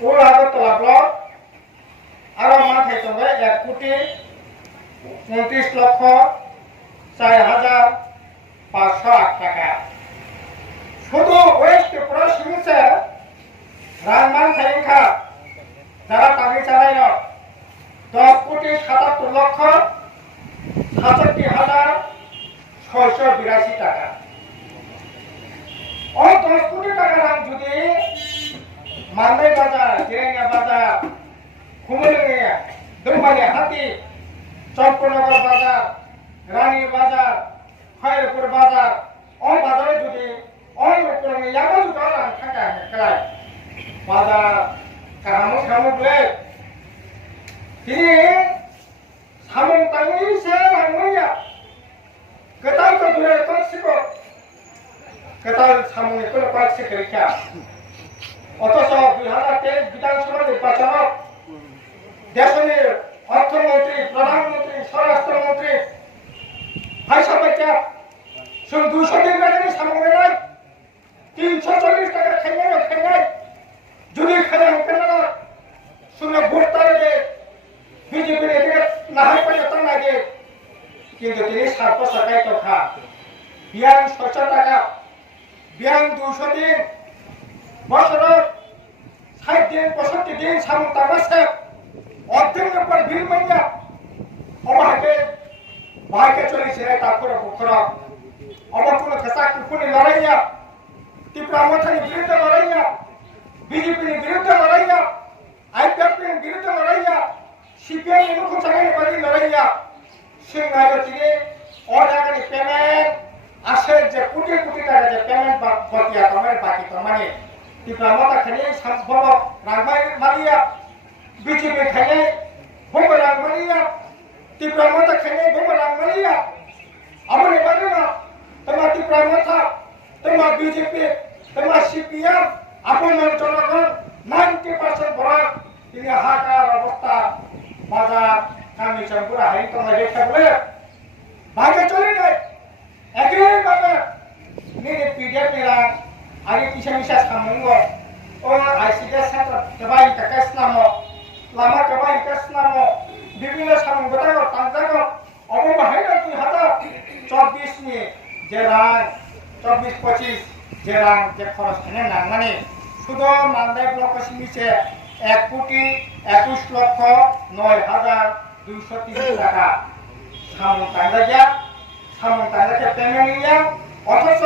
ওল আগরতলা ব্লক আরও মাথায় তবে এক কোটি উনত্রিশ লক্ষ চার হাজার পাঁচশো আট টাকা। শুধু ওয়েস্ট প্রসিমিসে রানমান সাইখা যারা টাকা চালাইল দশ কোটি সাতাত্তর লক্ষ সাতষট্টি হাজার ছয়শো বিরাশি টাকা ওই দশ কোটি টাকার দাম যদি মান্দাই বাজার জেরেঙ্গা বাজার দুর্বালি হাতি চম্পনগর বাজার রানী বাজার, খয়েরপুর বাজার ওই বাজারে যদি ওই ইয়াবা যদি রান থাকা হেকলায় বাজার কাহামু সামু বলে তিনি সামুং তাঙ্গি সে রাঙ্গইয়া কেতাল তো দূরে কনসিকো কেতাল সামুং কোনো কনসিকো রেখা অথচ দুই হাজার তেইশ বিধানসভা নির্বাচনত দেশের অর্থমন্ত্রী, প্রধানমন্ত্রী, স্বরাষ্ট্রমন্ত্রী ভাই সাপেক্ষা শুধু দুশো দিন বেতনে সামনে নাই তিনশো চল্লিশ টাকা খেয়ে খেয়ে যদি খেলে কেন না শুনে ভোট তারে যে বিজেপির এদিকে না হয় পারে তা লাগে কিন্তু তিনি বছর টাকায় কথা বিয়ান ছশো টাকা, বিয়ান দুশো দিন, বছরের ষাট দিন, পঁয়ষট্টি দিন সামুক তামাশে অর্ধেকের পর ভিড় মাইয়া অবাকে ভাইকে চলেছে তারপরে বুখরা অবার কোনো খেসা কুকুনি লড়াইয়া ত্রিপুরা মথানি বিরুদ্ধে লড়াইয়া, বিজেপির বিরুদ্ধে লড়াইয়া, আইপিএফের বিরুদ্ধে লড়াইয়া, সিপিএম মুখ চাকানি বাড়ি লড়াইয়া সিংহায় থেকে অর্ডারি পেমেন্ট আসে যে কোটি কোটি টাকা যে পেমেন্ট বাকিয়া তোমার বাকি তো মানে ত্রিপুরা মতা খানি সম্ভব। রাংবাই মারিয়া বিজেপি খানে বুমরাং মারিয়া, ত্রিপুরা মতা খানে বুমরাং মারিয়া। আমার এবারে না, তোমার ত্রিপুরা মতা, তোমার বিজেপি, তোমার সিপিএম, আপনার জনগণ, নাইনটি পার্সেন্ট ভরা তিনি হাহাকার অবস্থা, বাজার কামি চম্পুরা হাই তোমার রেখা বলে বিভিন্ন সামঙ্গতায় তান্তাগ অববাহিত দুই হাজার চব্বিশ নিয়ে যে রাং চব্বিশ, পঁচিশ, যে রাং যে খরচ এনে নাংনানি শুধু মালদাই ব্লক সিমিছে এক কোটি একুশ লক্ষ নয় হাজার দুইশো তিরিশ টাকা সামন তান্দাজা সামন তান্দাজা পেমেন্ট নিয়ে, অথচ